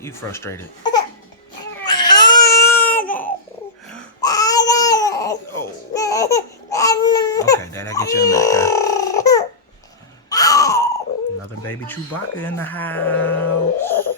You frustrated. Oh. Okay, Daddy, I'll get you in a minute, okay? Another baby Chewbacca in the house.